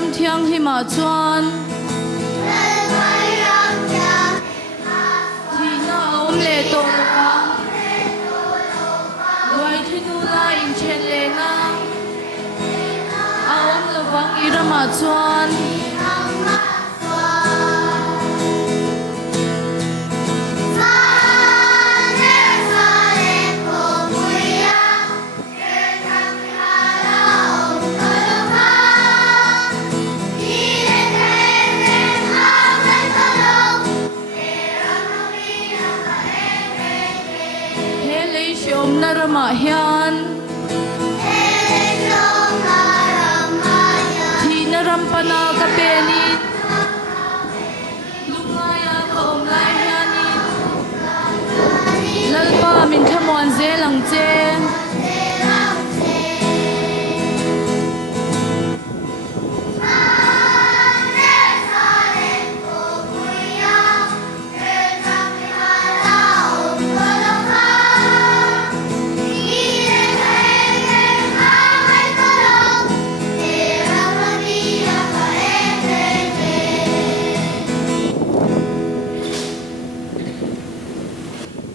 ram thiang hi ma chuan thi na om le to ka loi thinu la in chen le na a om lo wang i rama chuan Rama hian